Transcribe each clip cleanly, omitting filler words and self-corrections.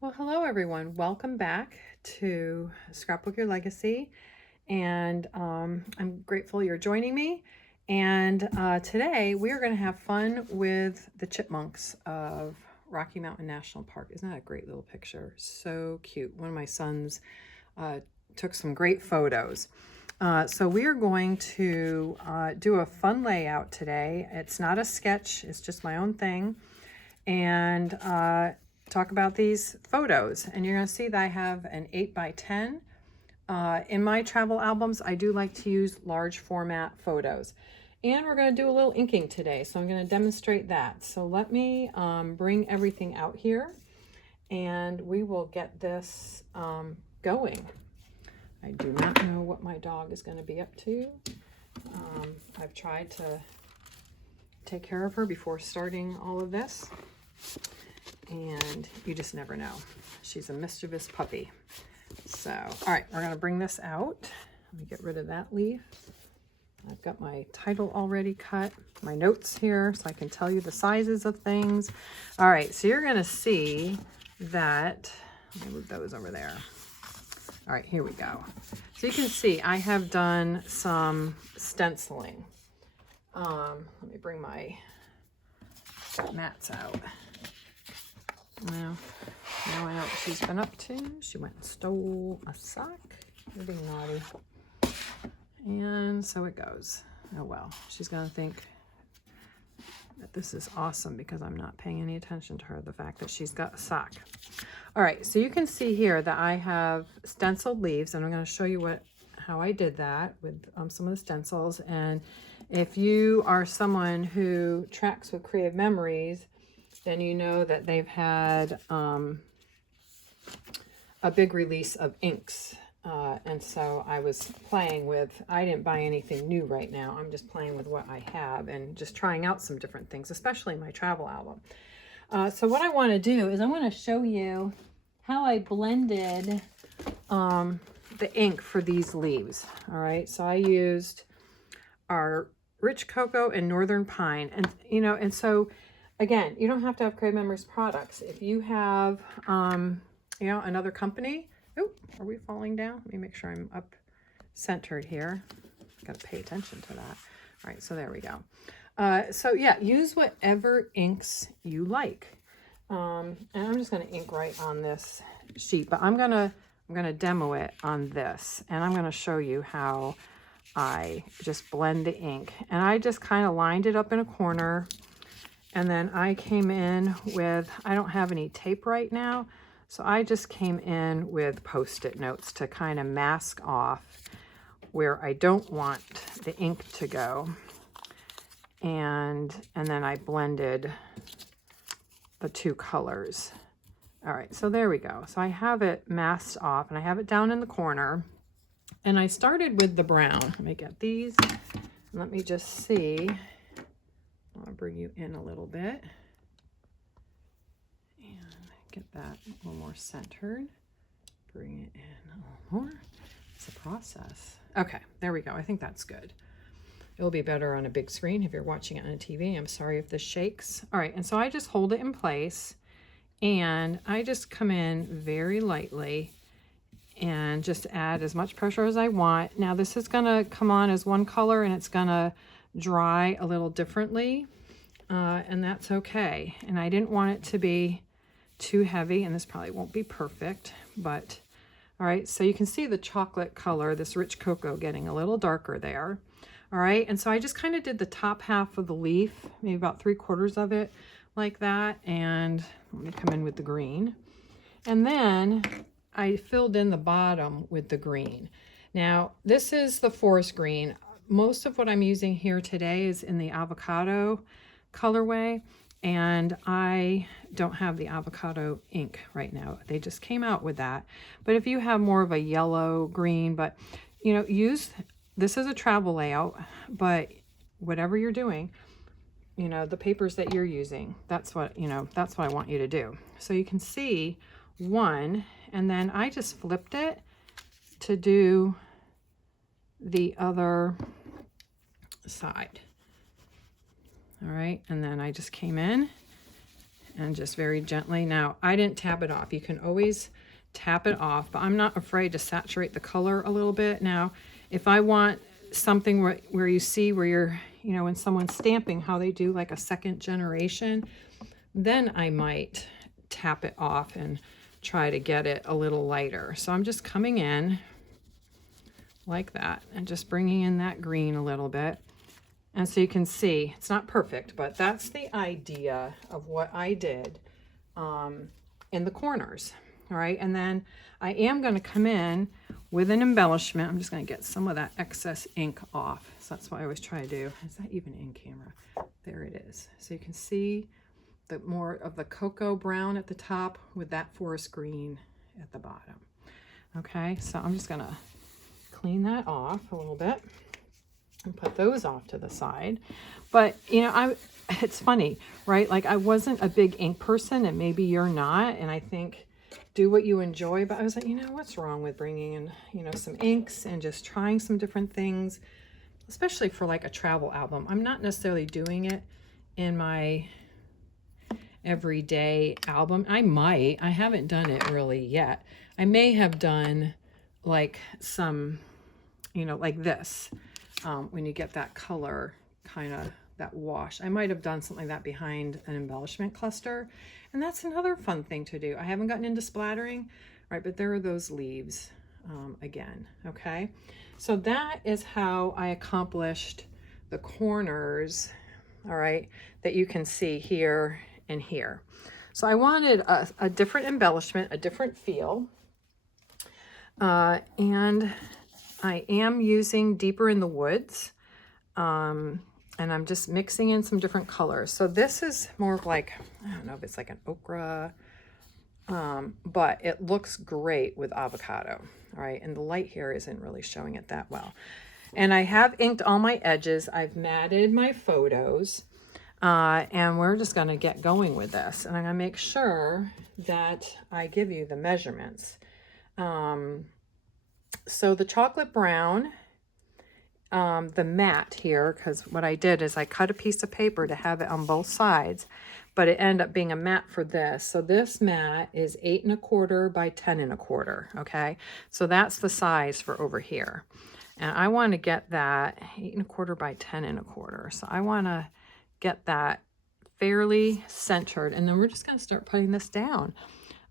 Well, hello everyone. Welcome back to Scrapbook Your Legacy. And I'm grateful you're joining me. And today we are going to have fun with the chipmunks of Rocky Mountain National Park. Isn't that a great little picture? So cute. One of my sons took some great photos. So we are going to do a fun layout today. It's not a sketch, it's just my own thing. And talk about these photos. And you're going to see that I have an 8x10. In my travel albums, I do like to use large format photos. And we're going to do a little inking today, so I'm going to demonstrate that. So let me bring everything out here, and we will get this going. I do not know what my dog is going to be up to. I've tried to take care of her before starting all of this, and you just never know. She's a mischievous puppy. So, all right, we're gonna bring this out. Let me get rid of that leaf. I've got my title already cut, my notes here, so I can tell you the sizes of things. All right, so you're gonna see that, let me move those over there. All right, here we go. So you can see I have done some stenciling. Let me bring my mats out. Now I know what she's been up to. She went and stole a sock. You're being naughty. And so it goes. Oh well, she's gonna think that this is awesome because I'm not paying any attention to her, the fact that she's got a sock. All right, so you can see here that I have stenciled leaves, and I'm gonna show you how I did that with some of the stencils. And if you are someone who tracks with Creative Memories, then you know that they've had a big release of inks. And so I was playing with, I didn't buy anything new right now. I'm just playing with what I have and just trying out some different things, especially my travel album. So what I want to do is I want to show you how I blended the ink for these leaves. All right, so I used our Rich Cocoa and Northern Pine. And, you know, and so again, you don't have to have Creative Memories products. If you have, you know, another company. Oh, are we falling down? Let me make sure I'm up centered here. Got to pay attention to that. All right, so there we go. So yeah, use whatever inks you like. And I'm just going to ink right on this sheet, but I'm gonna demo it on this, and I'm going to show you how I just blend the ink. And I just kind of lined it up in a corner. And then I came in with, I don't have any tape right now, so I just came in with Post-it notes to kind of mask off where I don't want the ink to go. And then I blended the two colors. All right, so there we go. So I have it masked off, and I have it down in the corner. And I started with the brown. Let me get these. Let me just see. I'll bring you in a little bit and get that a little more centered. Bring it in a little more. It's a process. Okay, there we go. I think that's good. It'll be better on a big screen if you're watching it on a TV. I'm sorry if this shakes. All right, and so I just hold it in place, and I just come in very lightly and just add as much pressure as I want. Now this is gonna come on as one color, and it's gonna dry a little differently, and that's okay. And I didn't want it to be too heavy, and this probably won't be perfect, but all right, so you can see the chocolate color, this Rich Cocoa, getting a little darker there. All right, and so I just kind of did the top half of the leaf, maybe about 3/4 of it like that. And let me come in with the green, and then I filled in the bottom with the green. Now this is the forest green. Most of what I'm using here today is in the avocado colorway, and I don't have the avocado ink right now. They just came out with that. But if you have more of a yellow green, but you know, this is a travel layout, but whatever you're doing, you know, the papers that you're using, that's what, you know, that's what I want you to do. So you can see one, and then I just flipped it to do the other side. All right, and then I just came in and just very gently. Now, I didn't tap it off. You can always tap it off, but I'm not afraid to saturate the color a little bit. Now, if I want something where you see where you're, you know, when someone's stamping, how they do like a second generation, then I might tap it off and try to get it a little lighter. So I'm just coming in like that and just bringing in that green a little bit. And so you can see it's not perfect, but that's the idea of what I did in the corners. All right, and then I am going to come in with an embellishment. I'm just going to get some of that excess ink off. So that's what I always try to do. Is that even in camera? There it is. So you can see the more of the cocoa brown at the top with that forest green at the bottom. Okay, so I'm just going to clean that off a little bit and put those off to the side. But, you know, it's funny, right? Like, I wasn't a big ink person, and maybe you're not, and I think do what you enjoy. But I was like, you know, what's wrong with bringing in, you know, some inks and just trying some different things, especially for like a travel album. I'm not necessarily doing it in my everyday album. I haven't done it really yet. I may have done like some, you know, like this, when you get that color, kind of that wash. I might have done something like that behind an embellishment cluster. And that's another fun thing to do. I haven't gotten into splattering, right? But there are those leaves again, okay? So that is how I accomplished the corners, all right, that you can see here and here. So I wanted a different embellishment, a different feel. And I am using Deeper in the Woods. And I'm just mixing in some different colors. So this is more of like, I don't know if it's like an ochre, but it looks great with avocado. All right, and the light here isn't really showing it that well. And I have inked all my edges. I've matted my photos. And we're just going to get going with this. And I'm going to make sure that I give you the measurements. So the chocolate brown, the matte here, because what I did is I cut a piece of paper to have it on both sides, but it ended up being a matte for this. So this matte is 8 1/4 by 10 1/4. Okay, so that's the size for over here, and I want to get that 8 1/4 by 10 1/4. So I want to get that fairly centered, and then we're just going to start putting this down.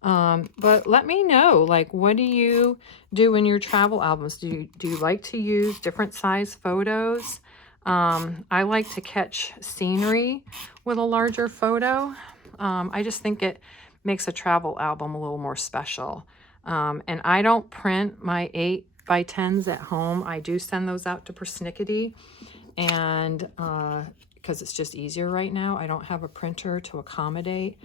But let me know, like, what do you do in your travel albums? Do you like to use different size photos? I like to catch scenery with a larger photo. I just think it makes a travel album a little more special. And I don't print my 8 by 10s at home. I do send those out to persnickety, and because it's just easier right now. I don't have a printer to accommodate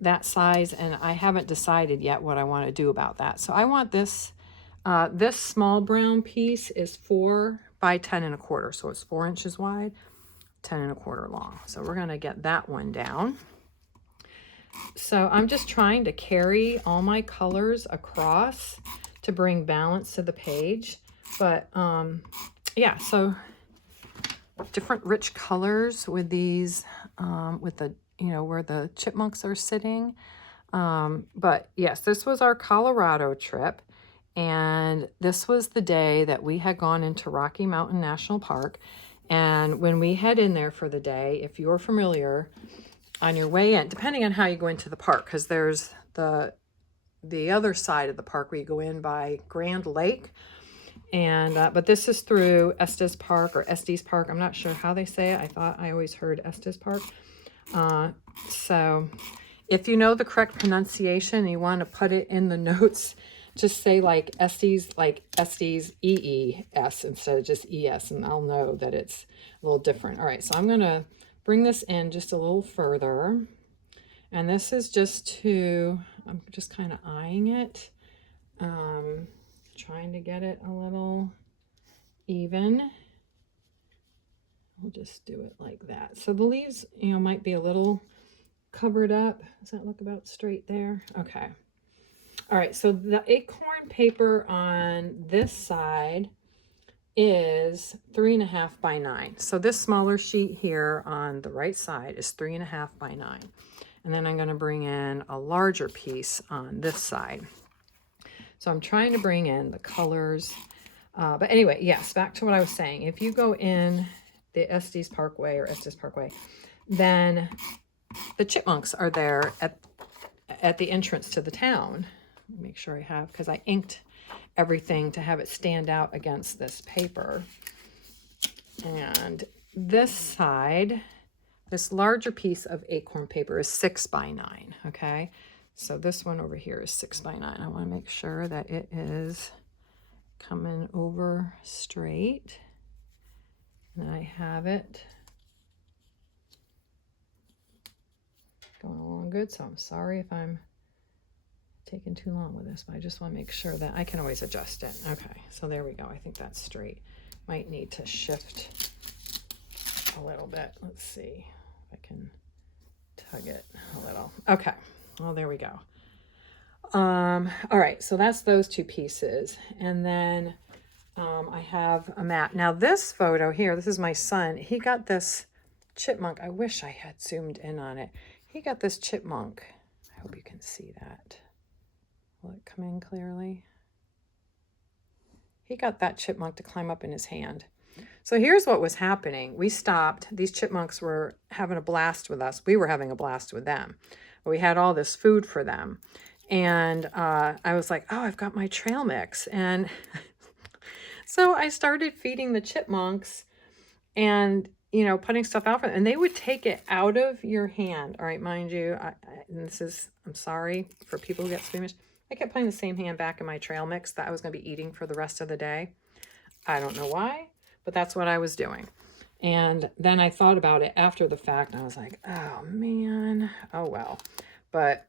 that size, and I haven't decided yet what I want to do about that. So I want this, this small brown piece is 4 by 10 1/4. So it's 4 inches wide, 10 1/4 long. So we're going to get that one down. So I'm just trying to carry all my colors across to bring balance to the page. But yeah, so different rich colors with these, with the, you know, where the chipmunks are sitting. But yes, this was our Colorado trip. And this was the day that we had gone into Rocky Mountain National Park. And when we head in there for the day, if you're familiar, on your way in, depending on how you go into the park, because there's the other side of the park where you go in by Grand Lake. And but this is through Estes Park or Estes Park. I'm not sure how they say it. I always heard Estes Park. So if you know the correct pronunciation and you want to put it in the notes, just say like Estes EES instead of just ES, and I'll know that it's a little different. All right, so I'm going to bring this in just a little further. And this is just I'm just kind of eyeing it. Trying to get it a little even. I'll just do it like that. So the leaves, you know, might be a little covered up. Does that look about straight there? Okay. All right, so the acorn paper on this side is 3.5 by 9. So this smaller sheet here on the right side is 3.5 by 9. And then I'm going to bring in a larger piece on this side. So I'm trying to bring in the colors. But anyway, yes, back to what I was saying. If you go in the Estes Parkway, then the chipmunks are there at the entrance to the town. Make sure I have, because I inked everything to have it stand out against this paper. And this side, this larger piece of acorn paper is 6 by 9, okay? So this one over here is 6 by 9. I want to make sure that it is coming over straight. And I have it going along good, so I'm sorry if I'm taking too long with this, but I just want to make sure that I can always adjust it. Okay, so there we go. I think that's straight. Might need to shift a little bit. Let's see if I can tug it a little. Okay, well, there we go. All right, so that's those two pieces. And then I have a mat. Now this photo here, this is my son. He got this chipmunk. I wish I had zoomed in on it. He got this chipmunk. I hope you can see that. Will it come in clearly? He got that chipmunk to climb up in his hand. So here's what was happening. We stopped. These chipmunks were having a blast with us. We were having a blast with them. We had all this food for them. And I was like, oh, I've got my trail mix. And so I started feeding the chipmunks and, you know, putting stuff out for them. And they would take it out of your hand. All right, mind you, I'm sorry for people who get squeamish. I kept putting the same hand back in my trail mix that I was going to be eating for the rest of the day. I don't know why, but that's what I was doing. And then I thought about it after the fact, and I was like, oh, man, oh, well. But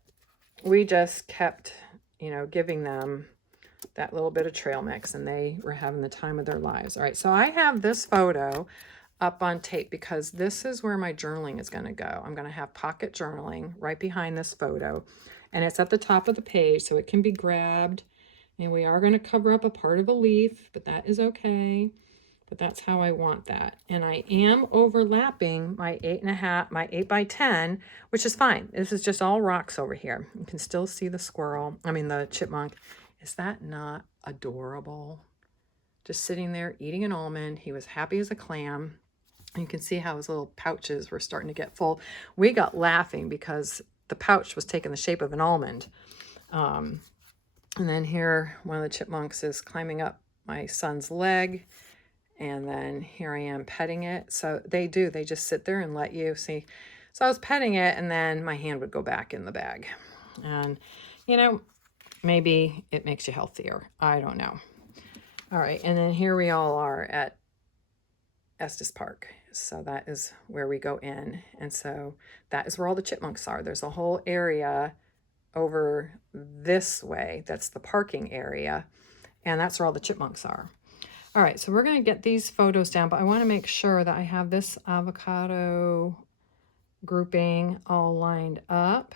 we just kept, you know, giving them that little bit of trail mix, and they were having the time of their lives. All right, so I have this photo up on tape because this is where my journaling is going to go. I'm going to have pocket journaling right behind this photo. And it's at the top of the page, so it can be grabbed. And we are going to cover up a part of a leaf, but that is okay. But that's how I want that. And I am overlapping my 8 by 10, which is fine. This is just all rocks over here. You can still see the the chipmunk. Is that not adorable? Just sitting there eating an almond. He was happy as a clam. You can see how his little pouches were starting to get full. We got laughing because the pouch was taking the shape of an almond. And then here, one of the chipmunks is climbing up my son's leg. And then here I am petting it. So they just sit there and let you see. So I was petting it, and then my hand would go back in the bag. And, you know, maybe it makes you healthier. I don't know. All right, and then here we all are at Estes Park. So that is where we go in. And so that is where all the chipmunks are. There's a whole area over this way. That's the parking area. And that's where all the chipmunks are. All right, so we're going to get these photos down, but I want to make sure that I have this avocado grouping all lined up.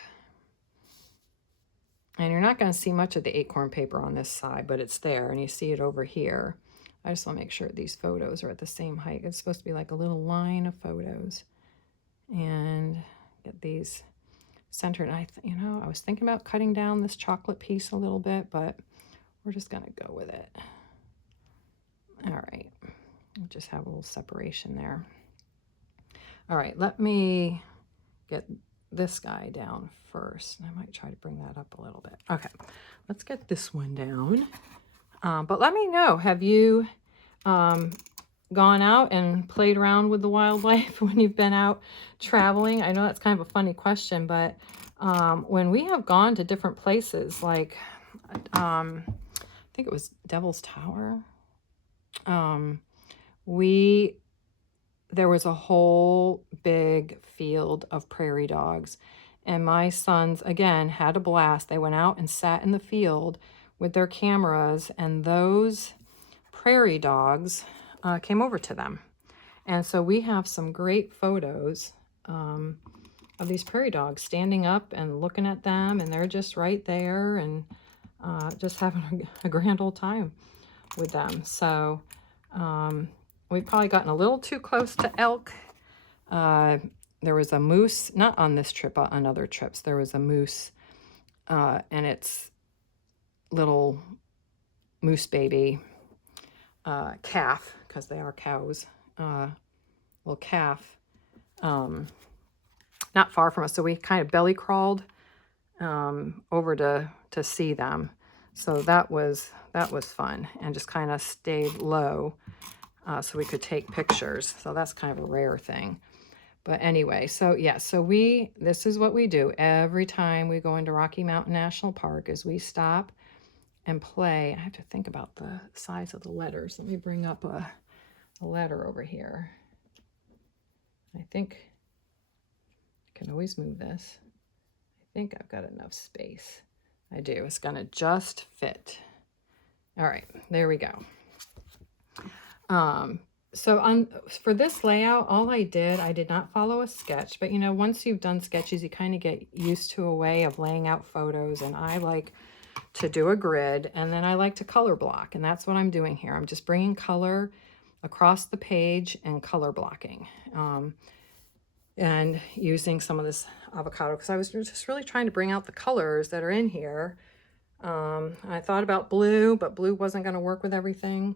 And you're not going to see much of the acorn paper on this side, but it's there, and you see it over here. I just want to make sure these photos are at the same height. It's supposed to be like a little line of photos. And get these centered. I was thinking about cutting down this chocolate piece a little bit, but we're just going to go with it. All right. We'll just have a little separation there. All right, let me get this guy down first. I might try to bring that up a little bit. Okay, let's get this one down. But let me know, have you gone out and played around with the wildlife when you've been out traveling? I know that's kind of a funny question, but when we have gone to different places, like I think it was Devil's Tower, there was a whole big field of prairie dogs, and my sons, again, had a blast. They went out and sat in the field with their cameras, and those prairie dogs came over to them. And so we have some great photos of these prairie dogs standing up and looking at them, and they're just right there and just having a grand old time with them. So we've probably gotten a little too close to elk. there was a moose, not on this trip, but on other trips, there was a moose and its little moose baby calf, because they are cows, little calf, not far from us. So we kind of belly crawled over to see them. So that was fun, and just kind of stayed low so we could take pictures. So that's kind of a rare thing. But anyway, so yeah, so this is what we do every time we go into Rocky Mountain National Park is we stop and play. I have to think about the size of the letters. Let me bring up a letter over here. I think I can always move this. I think I've got enough space. I do. It's going to just fit. All right, there we go. So for this layout, all I did not follow a sketch, but you know, once you've done sketches, you kind of get used to a way of laying out photos, and I like to do a grid, and then I like to color block, and that's what I'm doing here. I'm just bringing color across the page and color blocking, and using some of this avocado, because I was just really trying to bring out the colors that are in here. I thought about blue, but blue wasn't going to work with everything.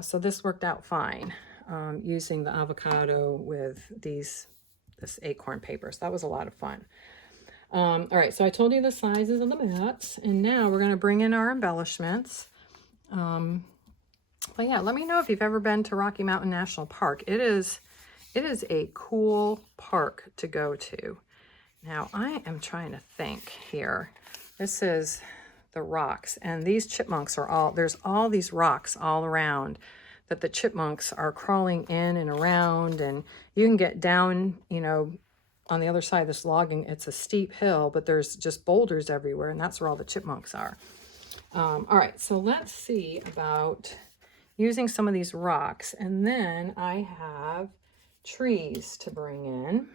So this worked out fine, using the avocado with this acorn paper. So that was a lot of fun. All right, so I told you the sizes of the mats, and now we're going to bring in our embellishments. But yeah, let me know if you've ever been to Rocky Mountain National Park. It is a cool park to go to. Now I am trying to think here. This is the rocks, and these chipmunks are there's all these rocks all around that the chipmunks are crawling in and around, and you can get down, you know, on the other side of this log, and it's a steep hill, but there's just boulders everywhere, and that's where all the chipmunks are. All right, so let's see about using some of these rocks, and then I have trees to bring in,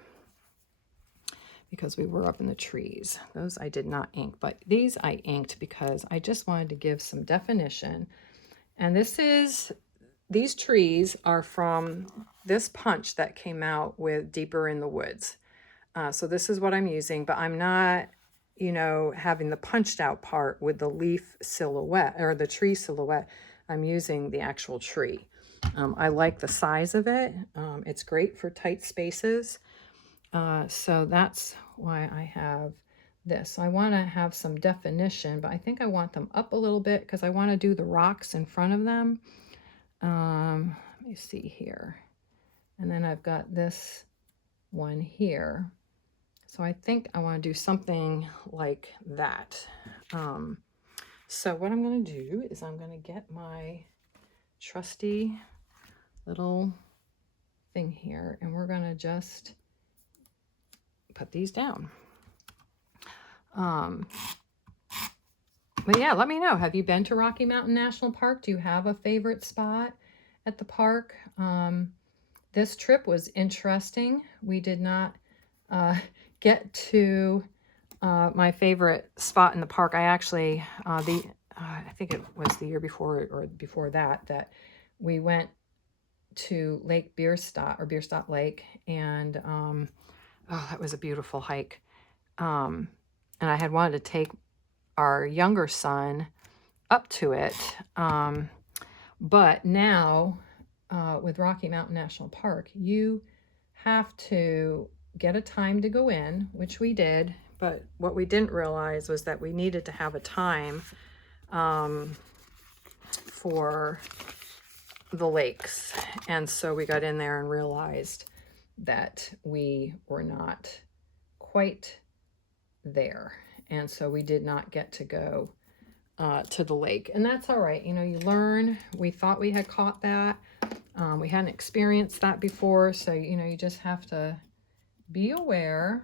because we were up in the trees. Those I did not ink, but these I inked because I just wanted to give some definition. And these trees are from this punch that came out with Deeper in the Woods. So this is what I'm using, but I'm not, you know, having the punched out part with the leaf silhouette or the tree silhouette. I'm using the actual tree. I like the size of it. It's great for tight spaces. So that's why I have this. I want to have some definition, but I think I want them up a little bit because I want to do the rocks in front of them. Let me see here. And then I've got this one here. So I think I want to do something like that. So what I'm going to do is I'm going to get my trusty little thing here, and we're going to just put these down. But yeah, let me know. Have you been to Rocky Mountain National Park? Do you have a favorite spot at the park? This trip was interesting. We did not get to my favorite spot in the park. I actually, I think it was the year before or before that we went to Lake Bierstadt Lake, and oh, that was a beautiful hike. And I had wanted to take our younger son up to it. But now with Rocky Mountain National Park, you have to get a time to go in, which we did. But what we didn't realize was that we needed to have a time for the lakes. And so we got in there and realized that we were not quite there. And so we did not get to go to the lake. And that's all right. You know, you learn. We thought we had caught that. We hadn't experienced that before. So, you know, you just have to be aware.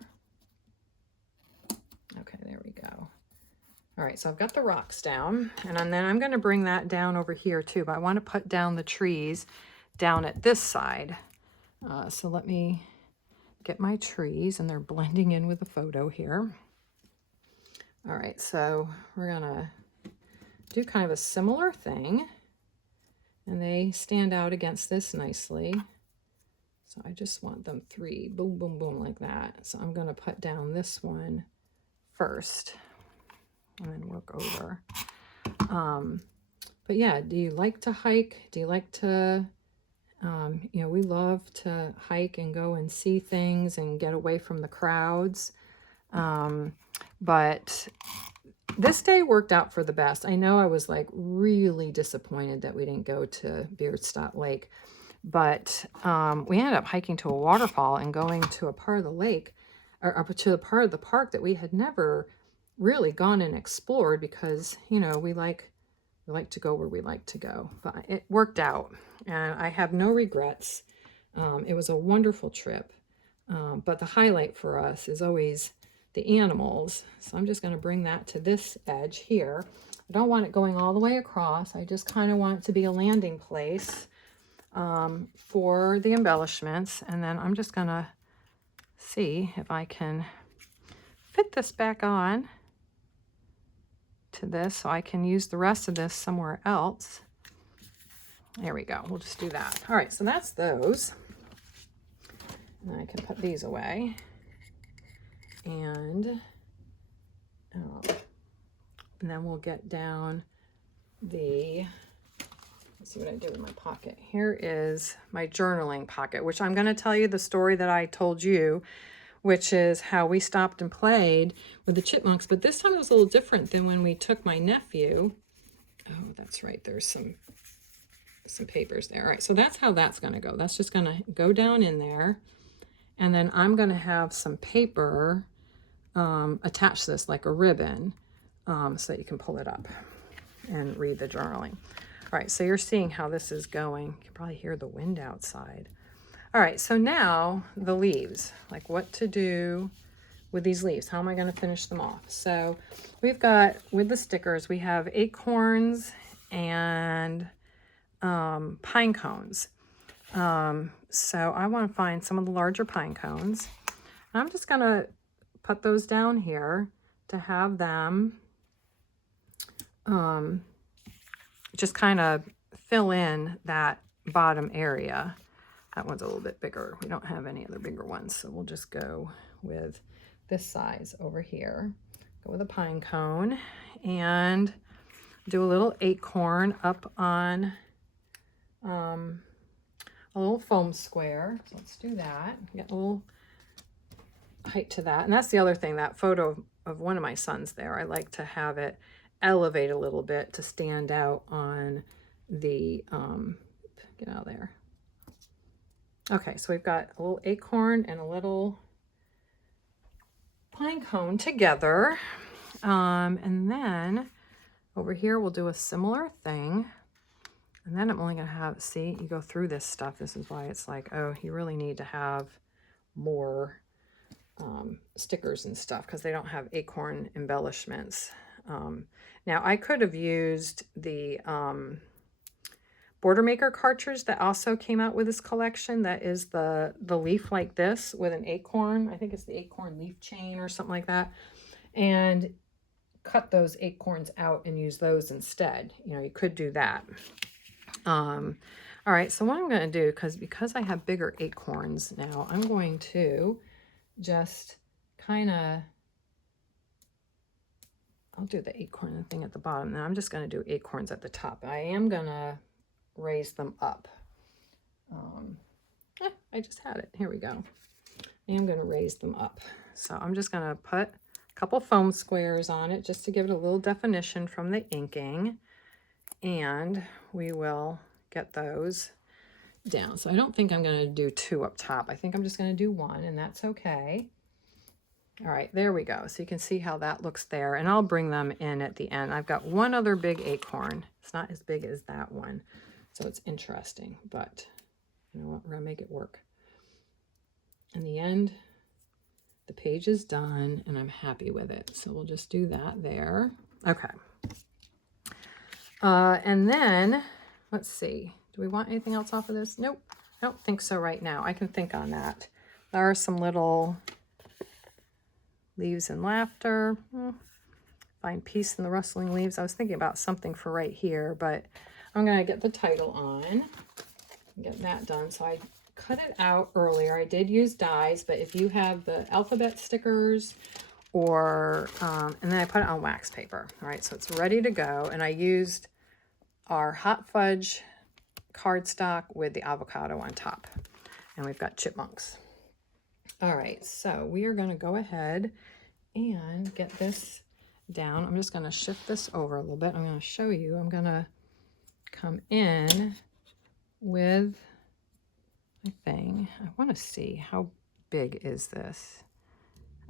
Okay, there we go. All right, so I've got the rocks down, and then I'm going to bring that down over here too, but I want to put down the trees down at this side. So let me get my trees, and they're blending in with the photo here. All right, so we're going to do kind of a similar thing, and they stand out against this nicely. So I just want them 3, boom, boom, boom, like that. So I'm going to put down this one first and then work over. But yeah, do you like to hike? Do you like to, you know, we love to hike and go and see things and get away from the crowds. But this day worked out for the best. I know I was like really disappointed that we didn't go to Beardstock Lake, but we ended up hiking to a waterfall and going to a part of the lake, or up to a part of the park that we had never really gone and explored, because, you know, we like to go where we like to go. But it worked out and I have no regrets. It was a wonderful trip. But the highlight for us is always the animals. So I'm just going to bring that to this edge here. I don't want it going all the way across. I just kind of want it to be a landing place for the embellishments. And then I'm just going to see if I can fit this back on to this so I can use the rest of this somewhere else. There we go. We'll just do that. All right, so that's those. And I can put these away. And then we'll get down the, let's see what I did with my pocket. Here is my journaling pocket, which I'm going to tell you the story that I told you, which is how we stopped and played with the chipmunks. But this time it was a little different than when we took my nephew. Oh, that's right. There's some papers there. All right, so that's how that's going to go. That's just going to go down in there. And then I'm going to have some paper attach this like a ribbon so that you can pull it up and read the journaling. All right, so you're seeing how this is going. You can probably hear the wind outside. All right, so now the leaves, like what to do with these leaves. How am I going to finish them off? So we've got, with the stickers, we have acorns and pine cones. So I want to find some of the larger pine cones. And I'm just going to put those down here to have them just kind of fill in that bottom area. That one's a little bit bigger. We don't have any other bigger ones, so we'll just go with this size over here. Go with a pine cone and do a little acorn up on a little foam square. So let's do that. Get a little height to that. And that's the other thing, that photo of one of my sons there, I like to have it elevate a little bit to stand out on the, get out of there. Okay, so we've got a little acorn and a little pine cone together. And then over here, we'll do a similar thing. And then I'm only going to have, see, you go through this stuff. This is why it's like, oh, you really need to have more stickers and stuff because they don't have acorn embellishments. Now, I could have used the Border Maker cartridge that also came out with this collection. That is the leaf like this with an acorn. I think it's the acorn leaf chain or something like that. And cut those acorns out and use those instead. You know, you could do that. All right, so what I'm going to do, because I have bigger acorns now, I'm going to just kind of, I'll do the acorn thing at the bottom. Now I'm just going to do acorns at the top. I am going to raise them up. I just had it. Here we go. I am going to raise them up. So I'm just going to put a couple foam squares on it just to give it a little definition from the inking. And we will get those down. So I don't think I'm going to do 2 up top. I think I'm just going to do 1, and that's okay. All right, there we go. So you can see how that looks there, and I'll bring them in at the end. I've got one other big acorn. It's not as big as that one, so it's interesting, but you know what? We're going to make it work. In the end, the page is done, and I'm happy with it. So we'll just do that there. Okay. And then, let's see. Do we want anything else off of this? Nope. I don't think so right now. I can think on that. There are some little leaves and laughter. Find peace in the rustling leaves. I was thinking about something for right here, but I'm going to get the title on and get that done. So I cut it out earlier. I did use dies, but if you have the alphabet stickers or, and then I put it on wax paper. All right, so it's ready to go. And I used our hot fudge cardstock with the avocado on top. And we've got chipmunks. All right, so we are going to go ahead and get this down. I'm just going to shift this over a little bit. I'm going to show you. I'm going to come in with my thing. I want to see how big is this.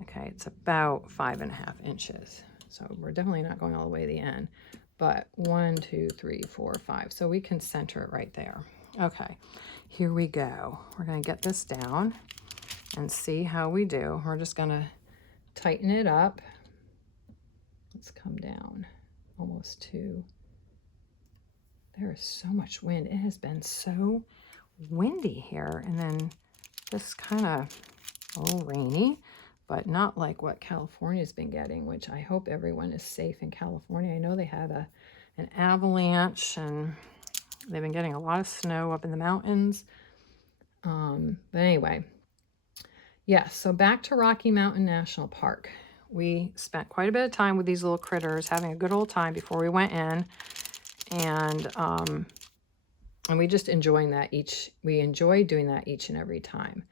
Okay, it's about 5.5 inches. So we're definitely not going all the way to the end, but 1, 2, 3, 4, 5. So we can center it right there. Okay, here we go. We're going to get this down and see how we do. We're just going to tighten it up. Let's come down almost to, there is so much wind. It has been so windy here, and then just kind of a little rainy, but not like what California's been getting, which I hope everyone is safe in California. I know they had an avalanche, and they've been getting a lot of snow up in the mountains. But anyway, yeah, so back to Rocky Mountain National Park. We spent quite a bit of time with these little critters, having a good old time before we went in, and we just enjoying that we enjoy doing that each and every time.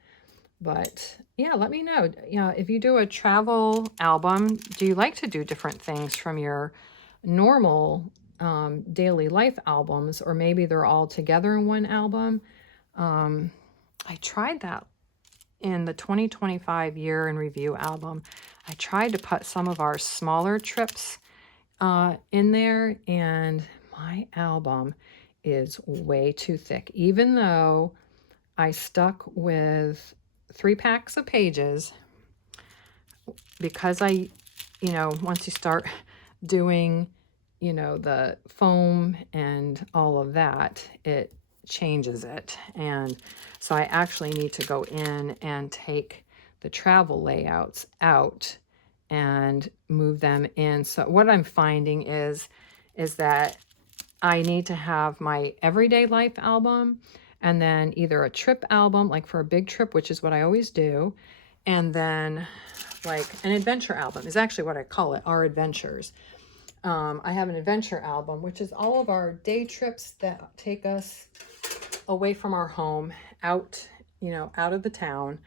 But yeah, let me know, if you do a travel album, do you like to do different things from your normal daily life albums, or maybe they're all together in one album? I tried that in the 2025 year in review album. I tried to put some of our smaller trips in there, and my album is way too thick. Even though I stuck with 3 packs of pages, because I, once you start doing, the foam and all of that, it changes it. And so I actually need to go in and take the travel layouts out and move them in. So what I'm finding is that I need to have my everyday life album, and then either a trip album, like for a big trip, which is what I always do, and then like an adventure album is actually what I call it, our adventures. I have an adventure album, which is all of our day trips that take us away from our home, out, out of the town.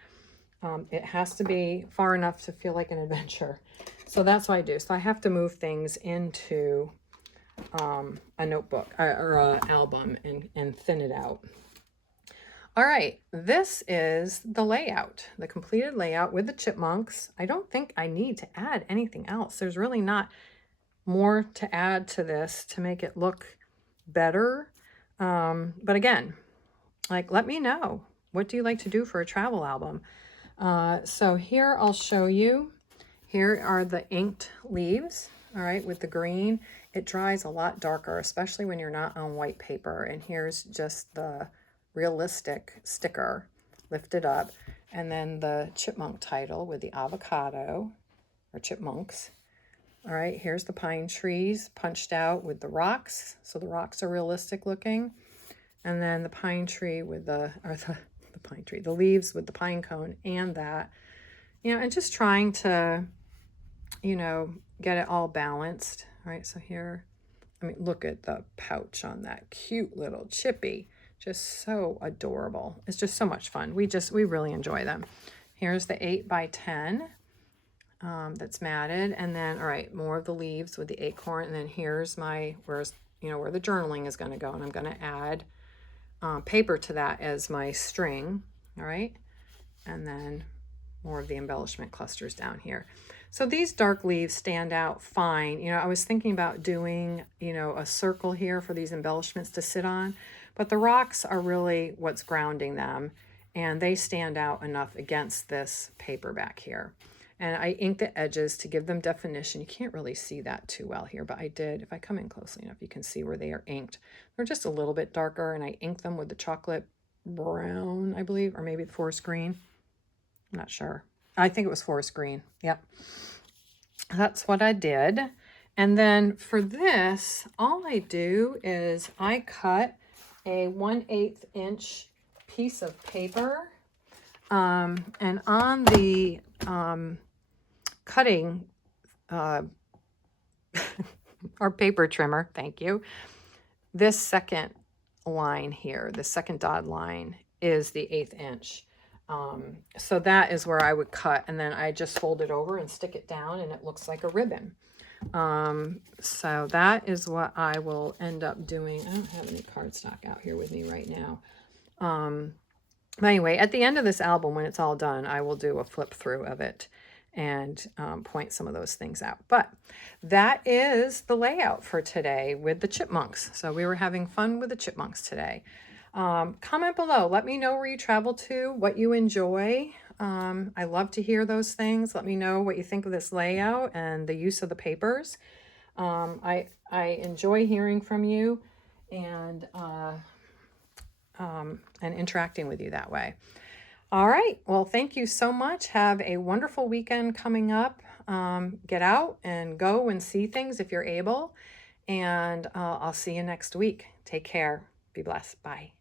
It has to be far enough to feel like an adventure. So that's what I do. So I have to move things into a notebook or an album and thin it out. All right, this is the layout, the completed layout with the chipmunks. I don't think I need to add anything else. There's really not more to add to this to make it look better. But again, like, let me know. What do you like to do for a travel album? So here I'll show you. Here are the inked leaves, all right, with the green. It dries a lot darker, especially when you're not on white paper. And here's just the realistic sticker lifted up. And then the chipmunk title with the avocado, or chipmunks. All right, here's the pine trees punched out with the rocks. So the rocks are realistic looking. And then the pine tree with the leaves with the pine cone and that, and just trying to, get it all balanced. All right, so here, look at the pouch on that cute little chippy. Just so adorable. It's just so much fun. We really enjoy them. Here's the 8x10 that's matted. And then, all right, more of the leaves with the acorn. And then here's where the journaling is going to go. And I'm going to add paper to that as my string. All right. And then more of the embellishment clusters down here. So these dark leaves stand out fine. I was thinking about doing, a circle here for these embellishments to sit on, but the rocks are really what's grounding them, and they stand out enough against this paper back here. And I inked the edges to give them definition. You can't really see that too well here, but I did. If I come in closely enough, you can see where they are inked. They're just a little bit darker, and I inked them with the chocolate brown, I believe, or maybe the forest green. I'm not sure. I think it was forest green. Yep. That's what I did. And then for this, all I do is I cut a 1/8 inch piece of paper. And on the cutting, our paper trimmer, thank you, this second line here, the second dotted line is the 1/8 inch. So that is where I would cut, and then I just fold it over and stick it down, and it looks like a ribbon. So that is what I will end up doing. I don't have any cardstock out here with me right now. But anyway, at the end of this album, when it's all done, I will do a flip through of it and point some of those things out. But that is the layout for today with the chipmunks. So we were having fun with the chipmunks today. Comment below. Let me know where you travel to, what you enjoy. I love to hear those things. Let me know what you think of this layout and the use of the papers. I enjoy hearing from you and interacting with you that way. All right. Well, thank you so much. Have a wonderful weekend coming up. Get out and go and see things if you're able. And I'll see you next week. Take care. Be blessed. Bye.